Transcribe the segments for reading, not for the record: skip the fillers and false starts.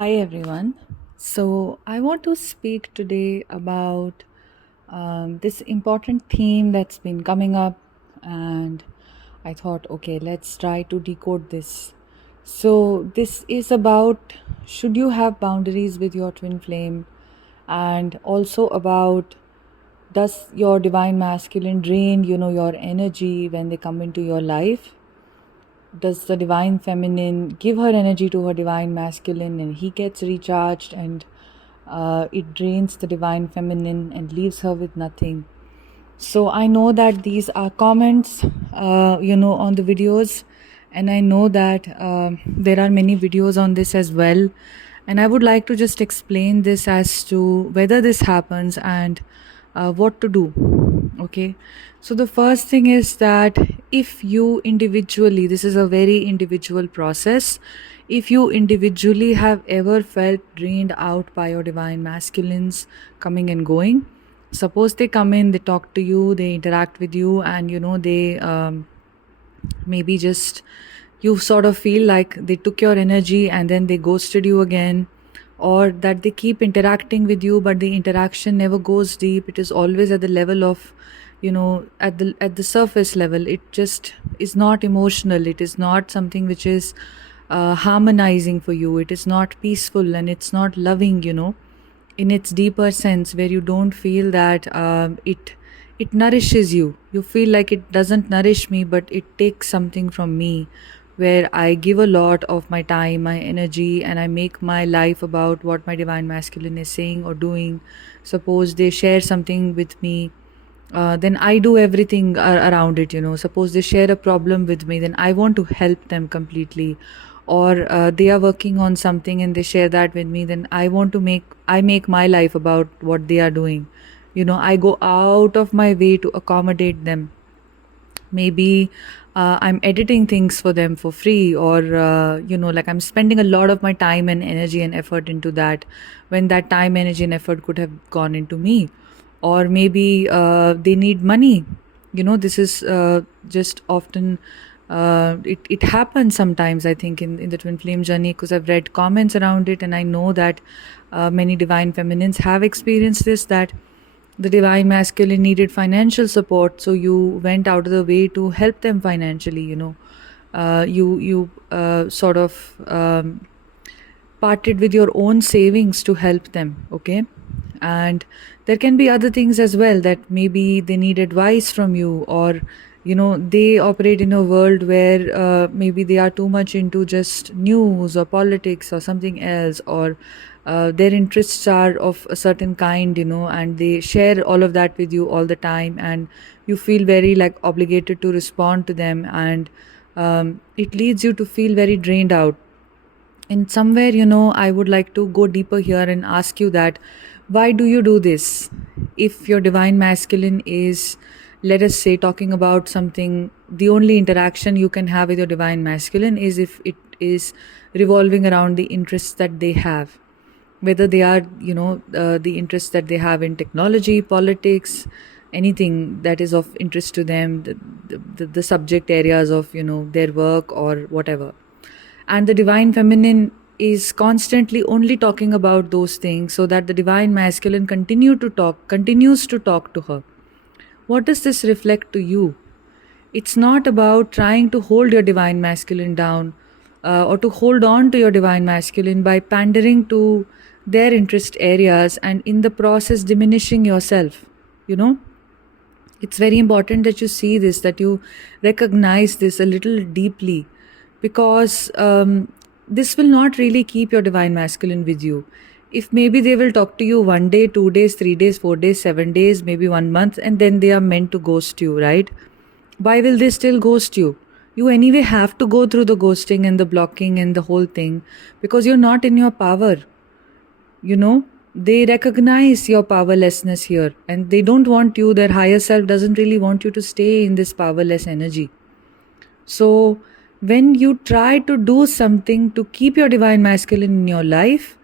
Hi everyone. So I want to speak today about this important theme that's been coming up, and I thought, okay, let's try to decode this. So this is about should you have boundaries with your twin flame, and also about does your divine masculine drain, your energy when they come into your life? Does the divine feminine give her energy to her divine masculine and he gets recharged, and it drains the divine feminine and leaves her with nothing? So I know that these are comments on the videos, and I know that there are many videos on this as well, and I would like to just explain this as to whether this happens and what to do. Okay, so the first thing is that if you individually, this is a very individual process, if you individually have ever felt drained out by your divine masculines coming and going, suppose they come in, they talk to you, they interact with you, and they maybe just you sort of feel like they took your energy and then they ghosted you again, or that they keep interacting with you but the interaction never goes deep. It is always at the level of at the surface level. It just is not emotional, it is not something which is harmonizing for you, it is not peaceful, and it's not loving, in its deeper sense, where you don't feel that it nourishes you. You feel like it doesn't nourish me, but it takes something from me, where I give a lot of my time, my energy, and I make my life about what my divine masculine is saying or doing. Suppose they share something with me, then I do everything around it. Suppose they share a problem with me, then I want to help them completely. Or they are working on something and they share that with me, then I make my life about what they are doing. I go out of my way to accommodate them. Maybe I'm editing things for them for free, or like I'm spending a lot of my time and energy and effort into that, when that time, energy and effort could have gone into me. Or maybe they need money. This is just often it happens sometimes, I think, in the twin flame journey, because I've read comments around it, and I know that many divine feminines have experienced this, that the divine masculine needed financial support, so you went out of the way to help them financially. You sort of parted with your own savings to help them. Okay, and there can be other things as well, that maybe they need advice from you, or they operate in a world where maybe they are too much into just news or politics or something else, or their interests are of a certain kind, and they share all of that with you all the time, and you feel very like obligated to respond to them, and it leads you to feel very drained out. And somewhere, I would like to go deeper here and ask you that why do you do this? If your divine masculine is, let us say, talking about something, the only interaction you can have with your divine masculine is if it is revolving around the interests that they have, whether they are the interests that they have in technology, politics, anything that is of interest to them, the subject areas of their work or whatever. And the divine feminine is constantly only talking about those things, so that the divine masculine continues to talk to her. What does this reflect to you? It's not about trying to hold your divine masculine down, or to hold on to your divine masculine by pandering to their interest areas, and in the process diminishing yourself. You know, it's very important that you see this, that you recognize this a little deeply, because this will not really keep your divine masculine with you. If maybe they will talk to you 1 day, 2 days, 3 days, 4 days, 7 days, maybe 1 month, and then they are meant to ghost you, right? Why will they still ghost you? You anyway have to go through the ghosting and the blocking and the whole thing, because you're not in your power. They recognize your powerlessness here, and they don't want you, their higher self doesn't really want you to stay in this powerless energy. So when you try to do something to keep your divine masculine in your life,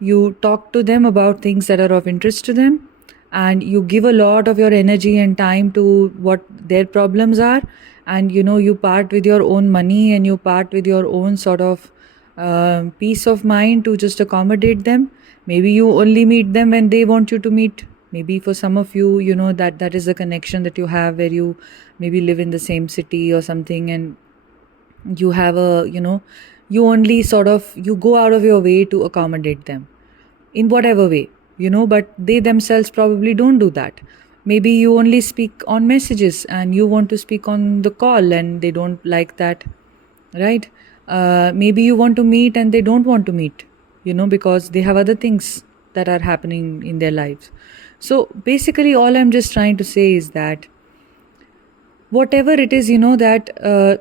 you talk to them about things that are of interest to them, and you give a lot of your energy and time to what their problems are, and you part with your own money, and you part with your own sort of peace of mind to just accommodate them. Maybe you only meet them when they want you to meet. Maybe for some of you, that is a connection that you have where you maybe live in the same city or something, and you have you only sort of, you go out of your way to accommodate them in whatever way, but they themselves probably don't do that. Maybe you only speak on messages and you want to speak on the call and they don't like that, right? Maybe you want to meet and they don't want to meet, because they have other things that are happening in their lives. So basically, all I'm just trying to say is that whatever it is, that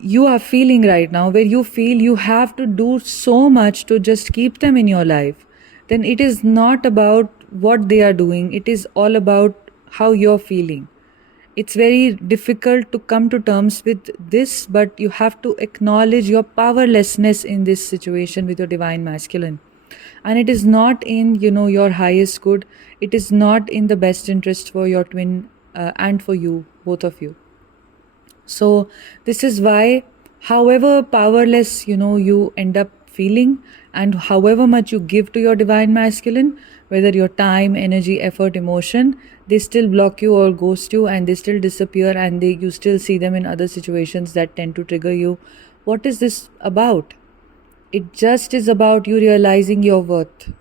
you are feeling right now, where you feel you have to do so much to just keep them in your life, then it is not about what they are doing. It is all about how you're feeling. It's very difficult to come to terms with this, but you have to acknowledge your powerlessness in this situation with your divine masculine. And it is not in, your highest good. It is not in the best interest for your twin and for you, both of you. So this is why, however powerless, you end up feeling, and however much you give to your divine masculine, whether your time, energy, effort, emotion, they still block you or ghost you, and they still disappear, and you still see them in other situations that tend to trigger you. What is this about? It just is about you realizing your worth.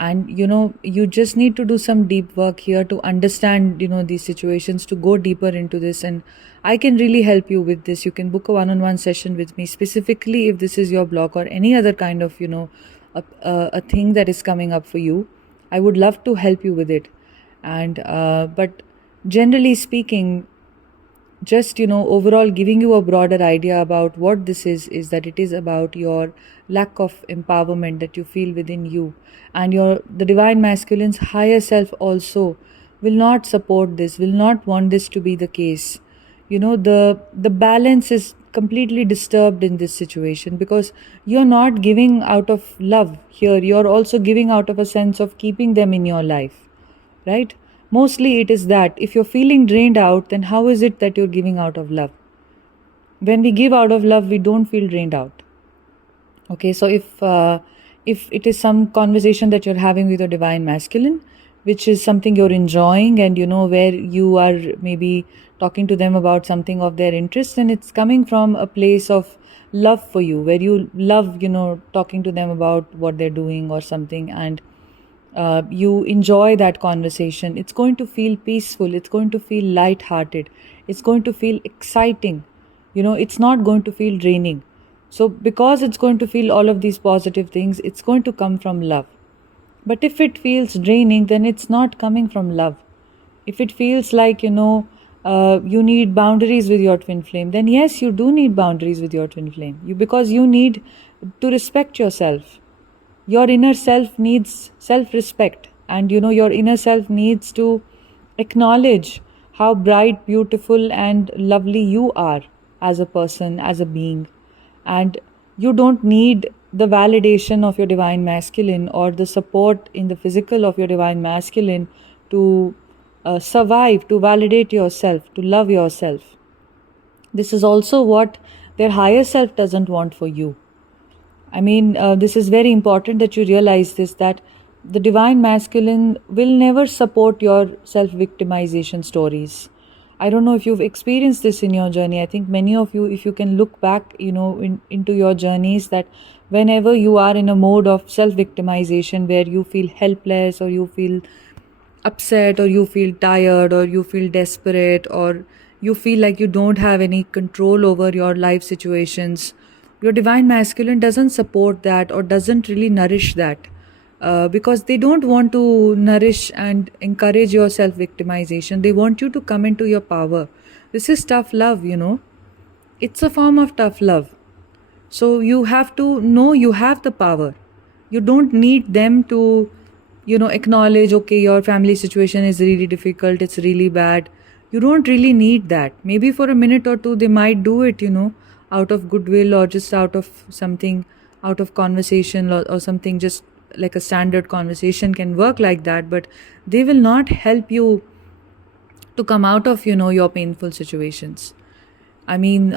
And you just need to do some deep work here to understand these situations, to go deeper into this, and I can really help you with this. You can book a one-on-one session with me, specifically if this is your block or any other kind of a thing that is coming up for you. I would love to help you with it. And but generally speaking, just overall giving you a broader idea about what this is that it is about your lack of empowerment that you feel within you, and the divine masculine's higher self also will not support this, will not want this to be the case. The balance is completely disturbed in this situation, because you're not giving out of love here, you're also giving out of a sense of keeping them in your life, right? Mostly it is that. If you're feeling drained out, then how is it that you're giving out of love? When we give out of love, we don't feel drained out. Okay, so if it is some conversation that you're having with your divine masculine, which is something you're enjoying, and where you are maybe talking to them about something of their interest, and it's coming from a place of love for you, where you love talking to them about what they're doing or something, and you enjoy that conversation, it's going to feel peaceful, it's going to feel light-hearted, it's going to feel exciting, it's not going to feel draining. So because it's going to feel all of these positive things, it's going to come from love. But if it feels draining, then it's not coming from love. If it feels like, you need boundaries with your twin flame, then yes, you do need boundaries with your twin flame. Because you need to respect yourself. Your inner self needs self-respect, and your inner self needs to acknowledge how bright, beautiful and lovely you are as a person, as a being. And you don't need the validation of your divine masculine or the support in the physical of your divine masculine to survive, to validate yourself, to love yourself. This is also what their higher self doesn't want for you. I mean, this is very important that you realize this, that the divine masculine will never support your self-victimization stories. I don't know if you've experienced this in your journey. I think many of you, if you can look back, into your journeys, that whenever you are in a mode of self-victimization where you feel helpless, or you feel upset, or you feel tired, or you feel desperate, or you feel like you don't have any control over your life situations, your divine masculine doesn't support that or doesn't really nourish that, because they don't want to nourish and encourage your self-victimization. They want you to come into your power. This is tough love, It's a form of tough love. So you have to know you have the power. You don't need them to, acknowledge, okay, your family situation is really difficult, it's really bad. You don't really need that. Maybe for a minute or two they might do it, out of goodwill, or just out of something, out of conversation, or something, just like a standard conversation can work like that, but they will not help you to come out of, your painful situations. I mean,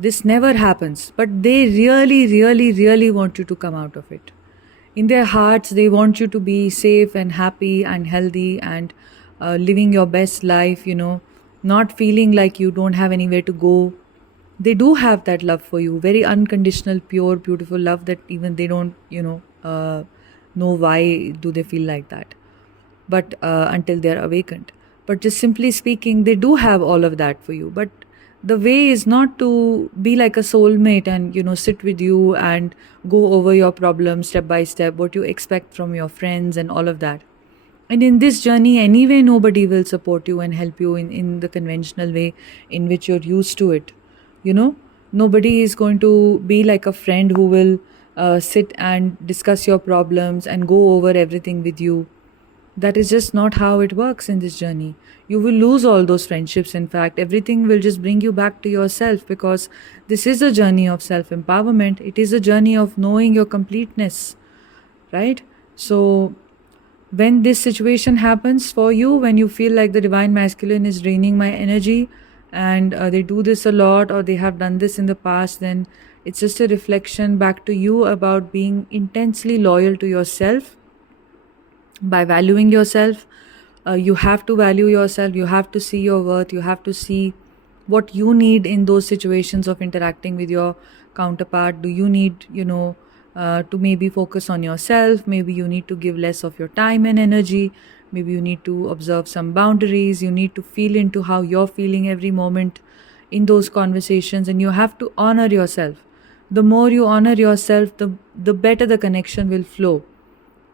this never happens, but they really, really, really want you to come out of it. In their hearts, they want you to be safe and happy and healthy and living your best life, not feeling like you don't have anywhere to go. They do have that love for you, very unconditional, pure, beautiful love that even they don't, know why do they feel like that, but until they're awakened. But just simply speaking, they do have all of that for you. But the way is not to be like a soulmate and sit with you and go over your problems step by step, what you expect from your friends and all of that. And in this journey, anyway, nobody will support you and help you in the conventional way in which you're used to it. You know, nobody is going to be like a friend who will sit and discuss your problems and go over everything with you. That is just not how it works in this journey. You will lose all those friendships. In fact, everything will just bring you back to yourself, because this is a journey of self empowerment. It is a journey of knowing your completeness, right? So, when this situation happens for you, when you feel like the divine masculine is draining my energy, and they do this a lot or they have done this in the past, then it's just a reflection back to you about being intensely loyal to yourself by valuing yourself. You have to value yourself, you have to see your worth, you have to see what you need in those situations of interacting with your counterpart. Do you need, to maybe focus on yourself? Maybe you need to give less of your time and energy. Maybe you need to observe some boundaries. You need to feel into how you're feeling every moment in those conversations, and you have to honor yourself. The more you honor yourself, the better the connection will flow.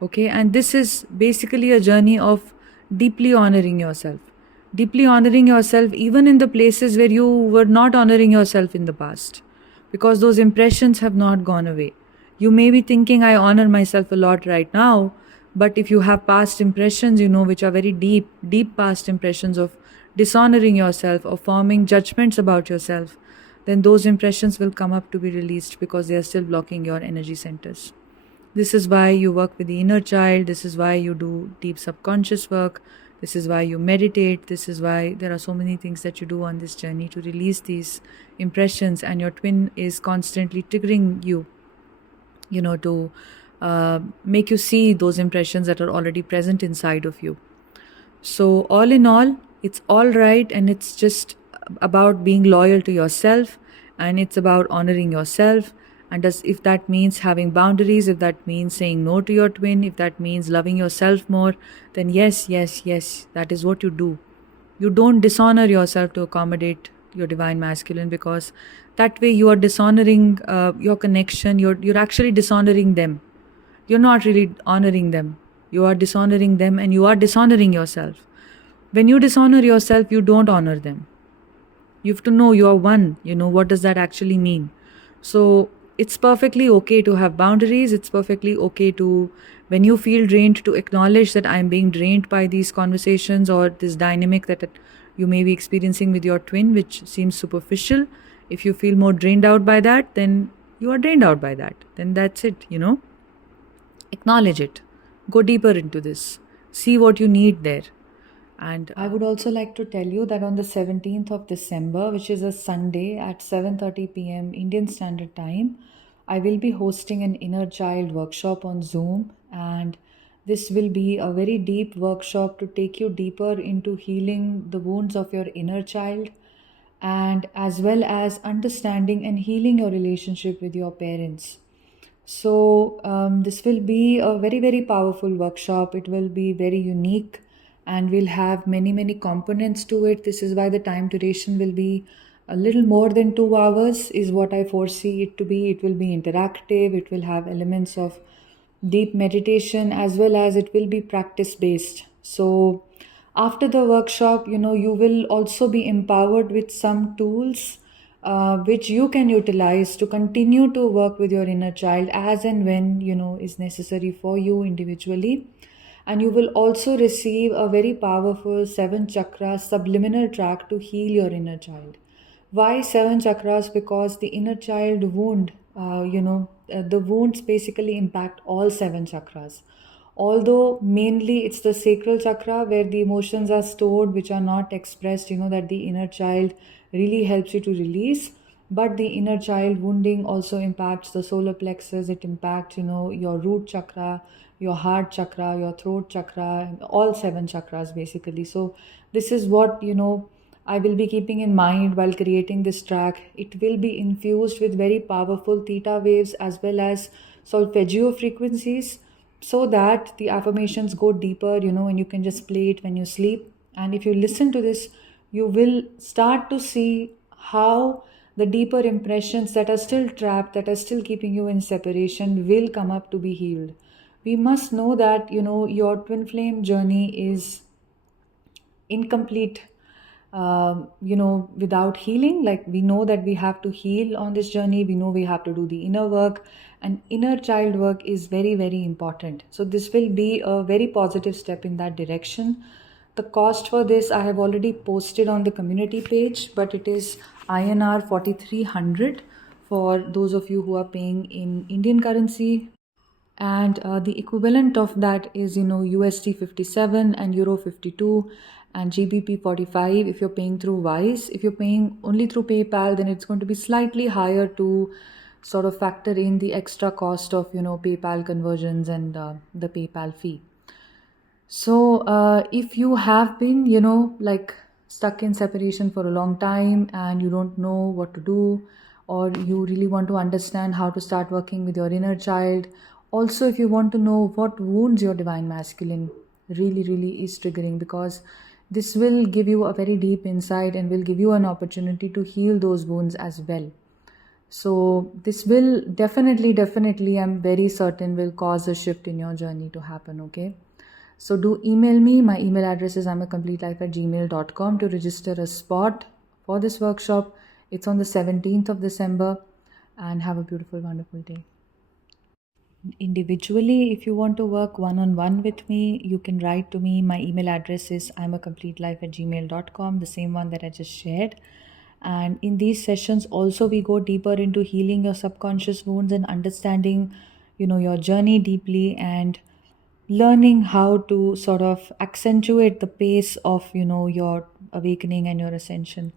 Okay, and this is basically a journey of deeply honoring yourself. Deeply honoring yourself even in the places where you were not honoring yourself in the past, because those impressions have not gone away. You may be thinking, I honor myself a lot right now, but if you have past impressions, which are very deep, deep past impressions of dishonoring yourself or forming judgments about yourself, then those impressions will come up to be released, because they are still blocking your energy centers. This is why you work with the inner child. This is why you do deep subconscious work. This is why you meditate. This is why there are so many things that you do on this journey to release these impressions. And your twin is constantly triggering you, to make you see those impressions that are already present inside of you. So, all in all, it's all right, and it's just about being loyal to yourself, and it's about honoring yourself. And if that means having boundaries, if that means saying no to your twin, if that means loving yourself more, then yes, yes, yes, that is what you do. You don't dishonor yourself to accommodate your divine masculine, because that way you are dishonoring your connection. You're actually dishonoring them. You're not really honoring them. You are dishonoring them, and you are dishonoring yourself. When you dishonor yourself, you don't honor them. You have to know you are one. What does that actually mean? So it's perfectly okay to have boundaries. It's perfectly okay to, when you feel drained, to acknowledge that I'm being drained by these conversations or this dynamic that you may be experiencing with your twin, which seems superficial. If you feel more drained out by that, then you are drained out by that. Then that's it, Acknowledge it. Go deeper into this. See what you need there. And I would also like to tell you that on the 17th of December, which is a Sunday at 7:30 p.m. Indian Standard Time, I will be hosting an inner child workshop on Zoom, and this will be a very deep workshop to take you deeper into healing the wounds of your inner child, and as well as understanding and healing your relationship with your parents. So, this will be a very, very powerful workshop. It will be very unique, and we'll have many, many components to it. This is why the time duration will be a little more than 2 hours, is what I foresee it to be. It will be interactive, it will have elements of deep meditation, as well as it will be practice based. So, after the workshop, you will also be empowered with some tools which you can utilize to continue to work with your inner child as and when is necessary for you individually. And you will also receive a very powerful 7 chakra subliminal track to heal your inner child. Why 7 chakras? Because the inner child wound, the wounds basically impact all 7 chakras. Although mainly it's the sacral chakra where the emotions are stored, which are not expressed, that the inner child really helps you to release. But the inner child wounding also impacts the solar plexus. It impacts, your root chakra, your heart chakra, your throat chakra, all seven chakras basically. So this is what, I will be keeping in mind while creating this track. It will be infused with very powerful theta waves as well as solfeggio frequencies, so that the affirmations go deeper, and you can just play it when you sleep. And if you listen to this, you will start to see how the deeper impressions that are still trapped, that are still keeping you in separation, will come up to be healed. We must know that, your twin flame journey is incomplete, without healing. Like, we know that we have to heal on this journey, we know we have to do the inner work, and inner child work is very, very important. So this will be a very positive step in that direction. The cost for this I have already posted on the community page, but it is INR 4300 for those of you who are paying in Indian currency. And the equivalent of that is, USD 57 and Euro 52 and GBP 45 if you're paying through Wise. If you're paying only through PayPal, then it's going to be slightly higher to sort of factor in the extra cost of, PayPal conversions and the PayPal fee. So, if you have been, like, stuck in separation for a long time and you don't know what to do, or you really want to understand how to start working with your inner child, also if you want to know what wounds your divine masculine really, really is triggering, because this will give you a very deep insight and will give you an opportunity to heal those wounds as well. So, this will definitely, I'm very certain, will cause a shift in your journey to happen, okay? So do email me. My email address is imacompletelife@gmail.com to register a spot for this workshop. It's on the 17th of December, and have a beautiful, wonderful day. Individually, if you want to work one-on-one with me, you can write to me. My email address is imacompletelife@gmail.com, the same one that I just shared. And in these sessions also, we go deeper into healing your subconscious wounds and understanding, your journey deeply, and learning how to sort of accentuate the pace of, your awakening and your ascension.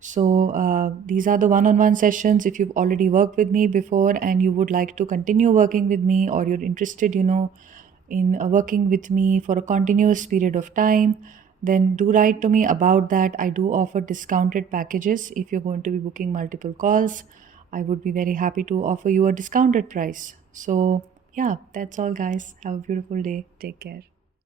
So these are the one-on-one sessions. If you've already worked with me before and you would like to continue working with me, or you're interested, in working with me for a continuous period of time, then do write to me about that. I do offer discounted packages. If you're going to be booking multiple calls, I would be very happy to offer you a discounted price. So yeah, that's all, guys. Have a beautiful day. Take care.